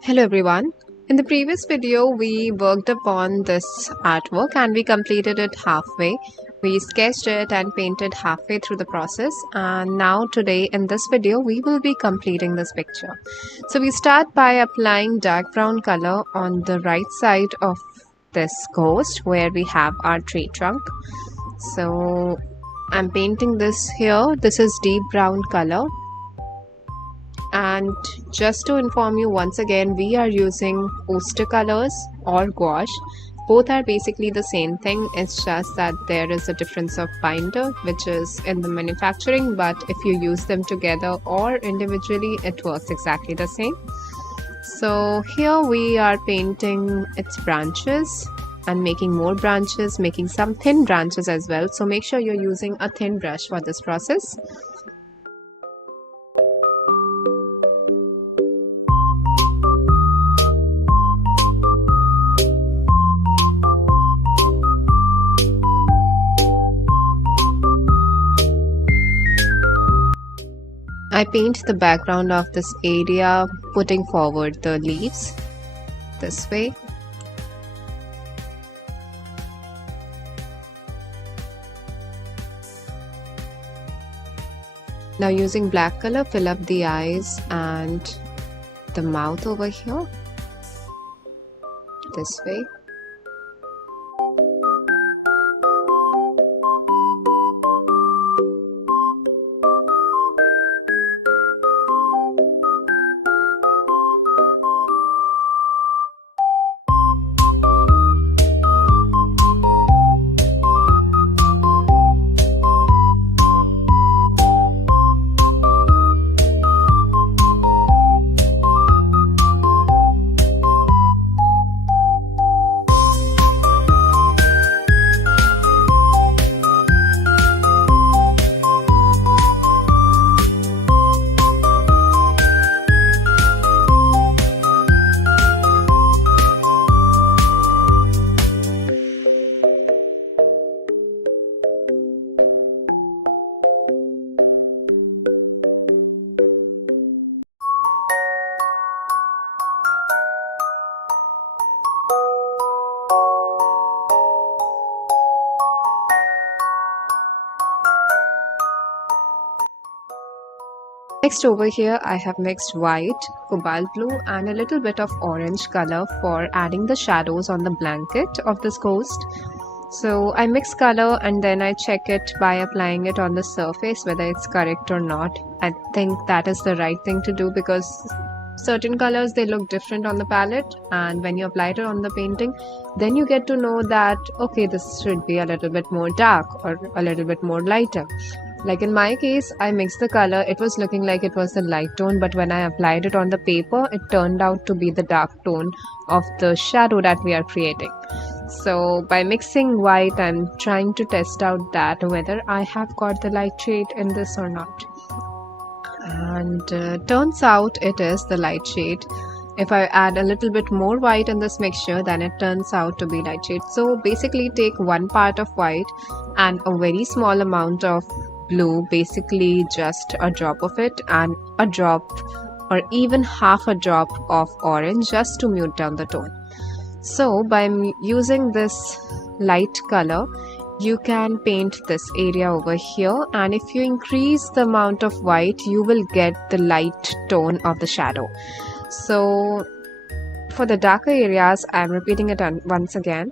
Hello everyone. In the previous video, we worked upon this artwork and we completed it halfway. We sketched it and painted halfway through the process, and now today in this video, we will be completing this picture. So we start by applying dark brown color on the right side of this ghost where we have our tree trunk. So I'm painting this here. This is deep brown color. And just to inform you once again, we are using poster colors or gouache. Both are basically the same thing. It's just that there is a difference of binder which is in the manufacturing, but if you use them together or individually, it works exactly the same. So here we are painting its branches and making more branches, making some thin branches as well. So make sure you're using a thin brush for this process. I paint the background of this area, putting forward the leaves this way. Now using black color, fill up the eyes and the mouth over here, this way. Next over here I have mixed white, cobalt blue and a little bit of orange color for adding the shadows on the blanket of this ghost. So I mix color and then I check it by applying it on the surface whether it's correct or not. I think that is the right thing to do because certain colors they look different on the palette, and when you apply it on the painting then you get to know that okay, this should be a little bit more dark or a little bit more lighter. Like in my case, I mixed the color, it was looking like it was the light tone, but when I applied it on the paper, it turned out to be the dark tone of the shadow that we are creating. So by mixing white, I'm trying to test out that whether I have got the light shade in this or not. And turns out it is the light shade. If I add a little bit more white in this mixture, then it turns out to be light shade. So basically take one part of white and a very small amount of blue, basically just a drop of it, and a drop or even half a drop of orange just to mute down the tone. So by using this light color, you can paint this area over here, and if you increase the amount of white, you will get the light tone of the shadow. So for the darker areas, I'm repeating it once again.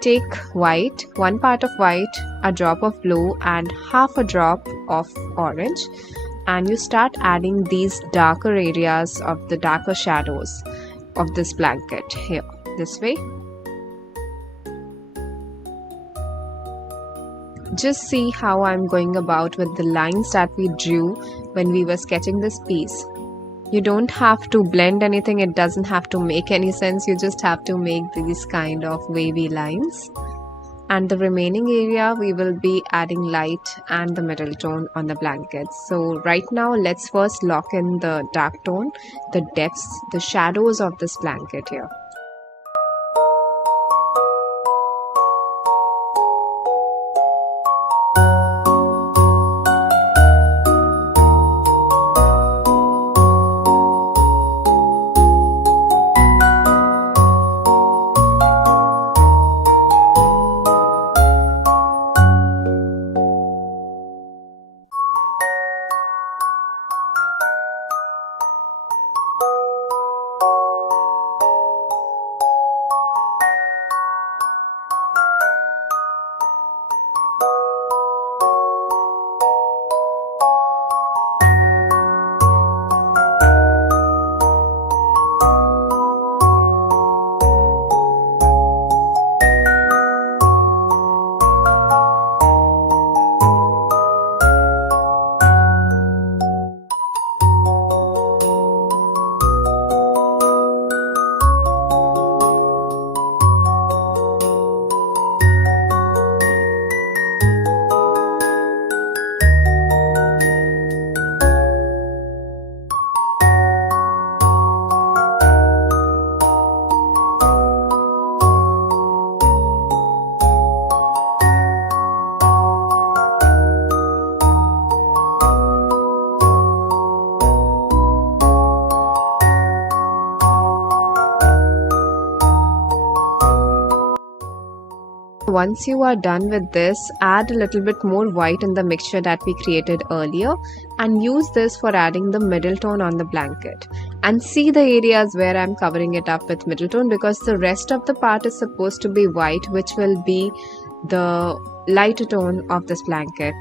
Take white, one part of white, a drop of blue and half a drop of orange, and you start adding these darker areas of the darker shadows of this blanket here, this way. Just see how I'm going about with the lines that we drew when we were sketching this piece. You don't have to blend anything, it doesn't have to make any sense, you just have to make these kind of wavy lines. And the remaining area we will be adding light and the middle tone on the blanket. So right now let's first lock in the dark tone, the depths, the shadows of this blanket here. once you are done with this, add a little bit more white in the mixture that we created earlier and use this for adding the middle tone on the blanket. And see the areas where I'm covering it up with middle tone, because the rest of the part is supposed to be white, which will be the lighter tone of this blanket.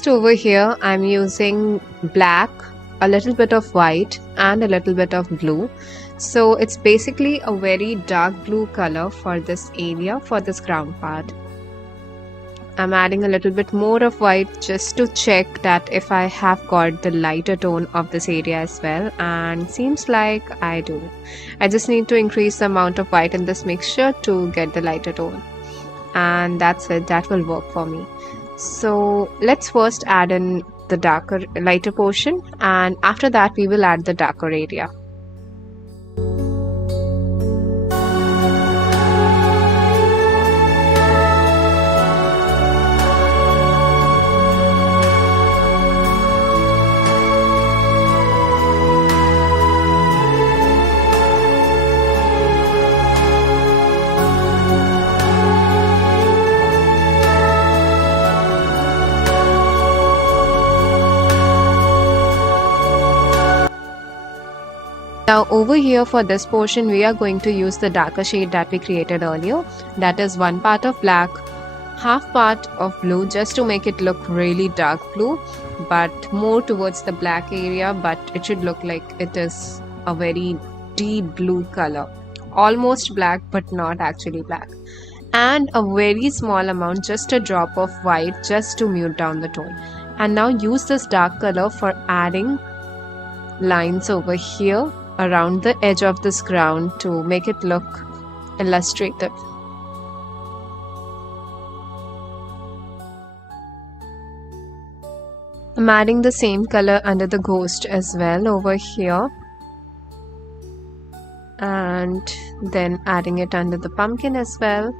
Next over here, I'm using black, a little bit of white and a little bit of blue. So it's basically a very dark blue color for this area, for this ground part. I'm adding a little bit more of white just to check that if I have got the lighter tone of this area as well, and seems like I do. I just need to increase the amount of white in this mixture to get the lighter tone, and that's it. That will work for me. So let's first add in the lighter portion, and after that we will add the darker area. Now over here for this portion we are going to use the darker shade that we created earlier. That is 1 part of black, half part of blue, just to make it look really dark blue but more towards the black area, but it should look like it is a very deep blue color. Almost black but not actually black. And a very small amount, just a drop of white, just to mute down the tone. And now use this dark color for adding lines over here around the edge of this ground to make it look illustrative. I'm adding the same color under the ghost as well over here, and then adding it under the pumpkin as well.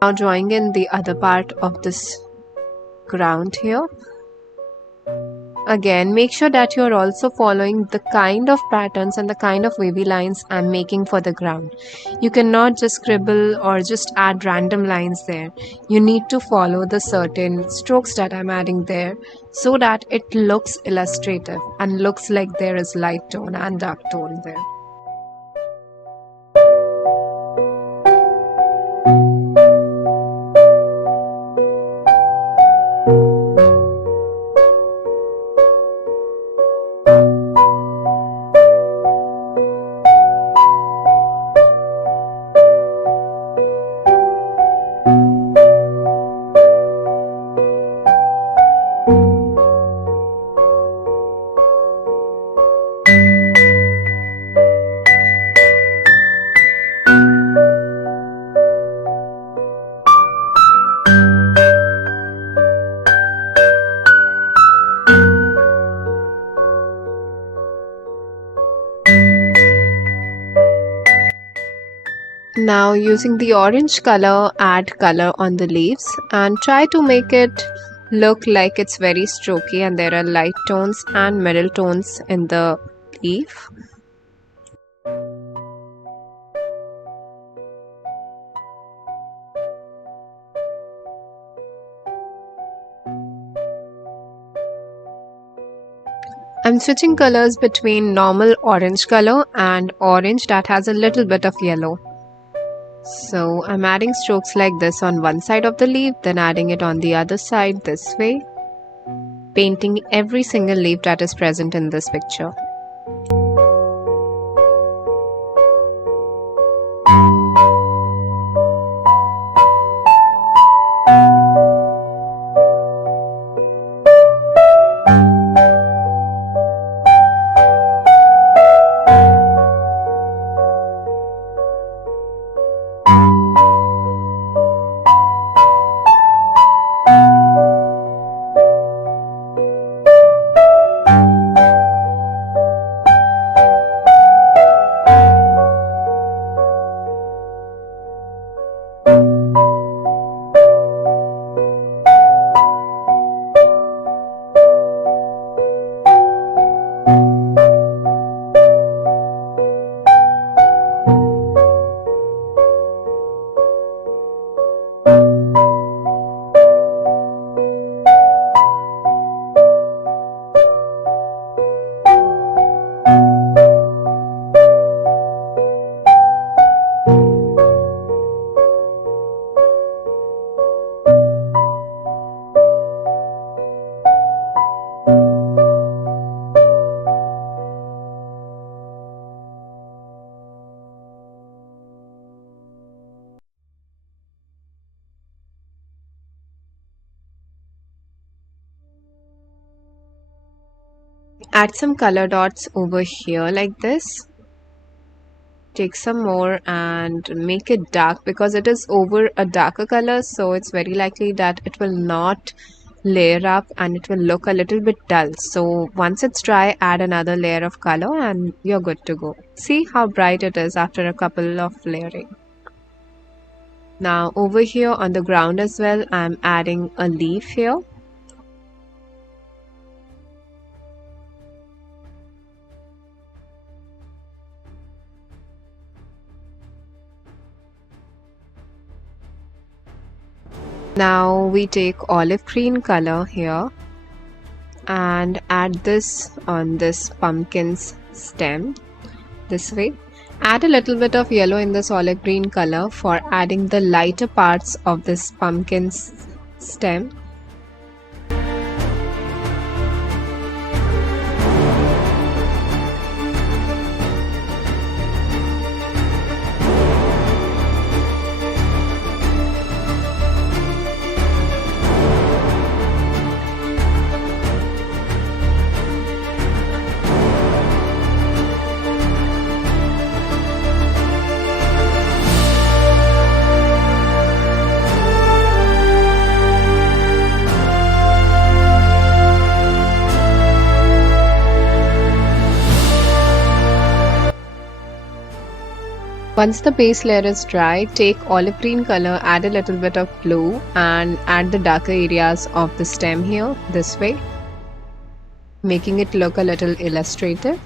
Now drawing in the other part of this ground here. Again, make sure that you're also following the kind of patterns and the kind of wavy lines I'm making for the ground. You cannot just scribble or just add random lines there. You need to follow the certain strokes that I'm adding there so that it looks illustrative and looks like there is light tone and dark tone there. Now using the orange color, add color on the leaves and try to make it look like it's very strokey and there are light tones and middle tones in the leaf. I'm switching colors between normal orange color and orange that has a little bit of yellow. So I'm adding strokes like this on one side of the leaf, then adding it on the other side this way, painting every single leaf that is present in this picture. Add some color dots over here like this. Take some more and make it dark because it is over a darker color, so it's very likely that it will not layer up and it will look a little bit dull. So once it's dry, add another layer of color and you're good to go. See how bright it is after a couple of layering. Now over here on the ground as well, I'm adding a leaf here. Now we take olive green color here and add this on this pumpkin's stem this way. Add a little bit of yellow in this olive green color for adding the lighter parts of this pumpkin's stem. Once the base layer is dry, take olive green color, add a little bit of blue and add the darker areas of the stem here this way, making it look a little illustrative.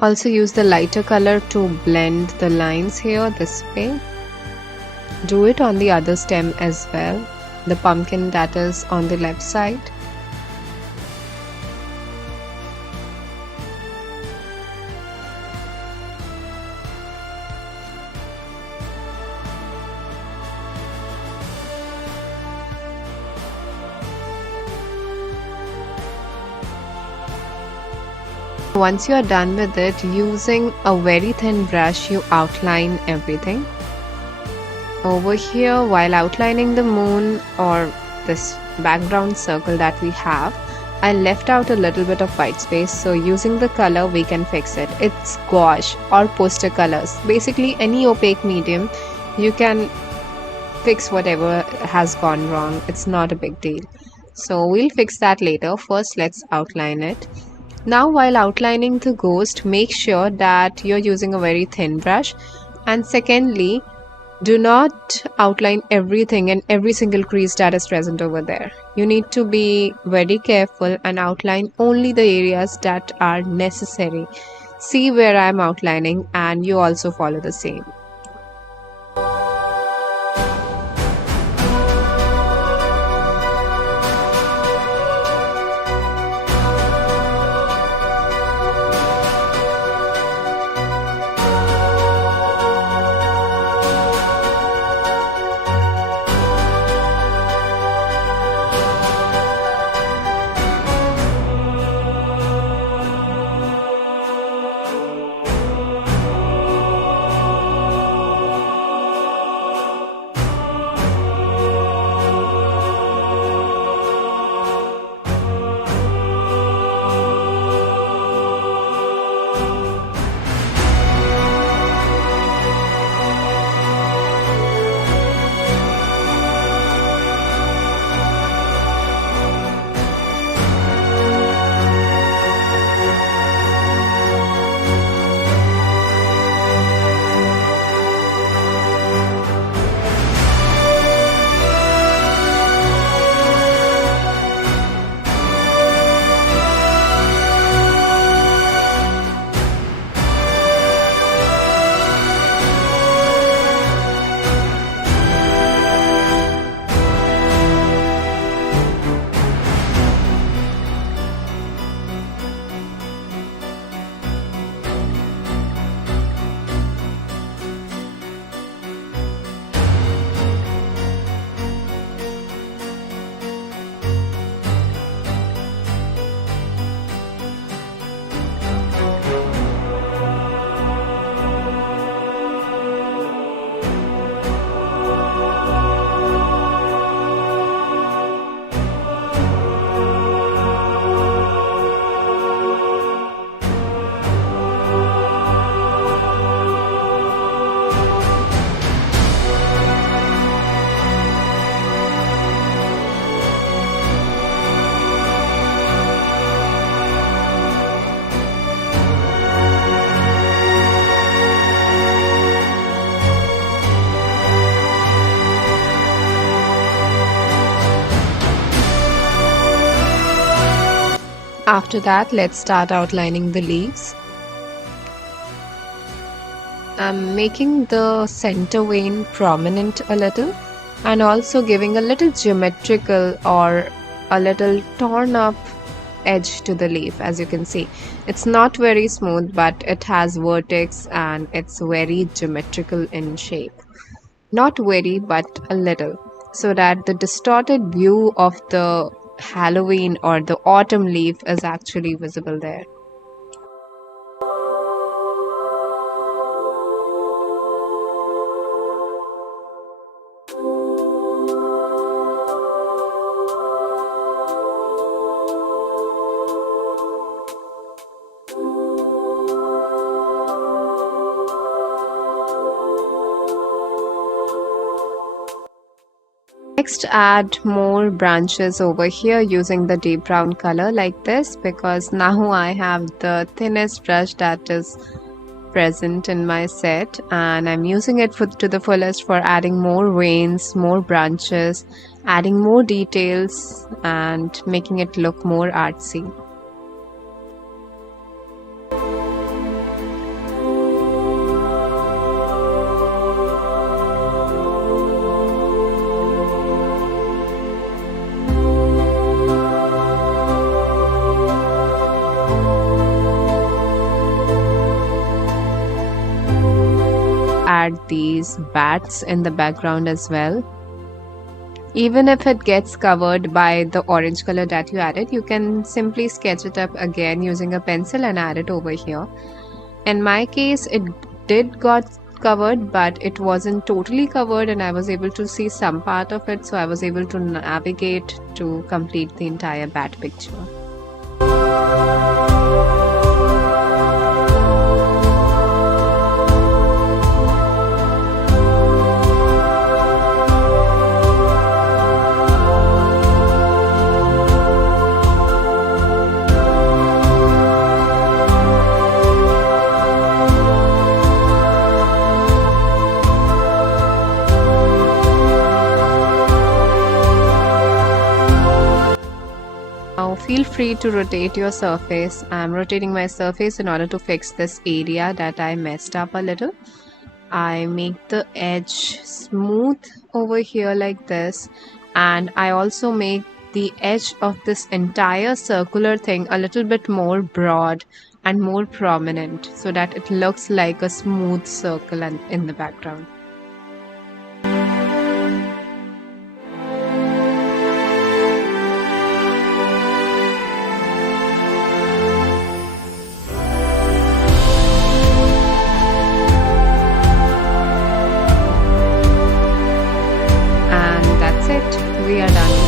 Also use the lighter color to blend the lines here this way. Do it on the other stem as well, the pumpkin that is on the left side. Once you are done with it, using a very thin brush, you outline everything. Over here, while outlining the moon or this background circle that we have, I left out a little bit of white space, so using the color we can fix it. It's gouache or poster colors. Basically any opaque medium, you can fix whatever has gone wrong. It's not a big deal. So we'll fix that later. First, let's outline it. Now while outlining the ghost, make sure that you're using a very thin brush, and secondly, do not outline everything and every single crease that is present over there. You need to be very careful and outline only the areas that are necessary. See where I'm outlining and you also follow the same. After that, let's start outlining the leaves. I'm making the center vein prominent a little and also giving a little geometrical or a little torn up edge to the leaf. As you can see, it's not very smooth, but it has vertex and it's very geometrical in shape. Not very, but a little, so that the distorted view of the Halloween or the autumn leaf is actually visible there. Next, add more branches over here using the deep brown color like this, because now I have the thinnest brush that is present in my set and I'm using it to the fullest for adding more veins, more branches, adding more details and making it look more artsy. Add these bats in the background as well. Even if it gets covered by the orange color that you added, you can simply sketch it up again using a pencil and add it over here. In my case, it did got covered, but it wasn't totally covered and I was able to see some part of it, so I was able to navigate to complete the entire bat picture. Now feel free to rotate your surface. I'm rotating my surface in order to fix this area that I messed up a little. I make the edge smooth over here like this, and I also make the edge of this entire circular thing a little bit more broad and more prominent so that it looks like a smooth circle in the background. We are done.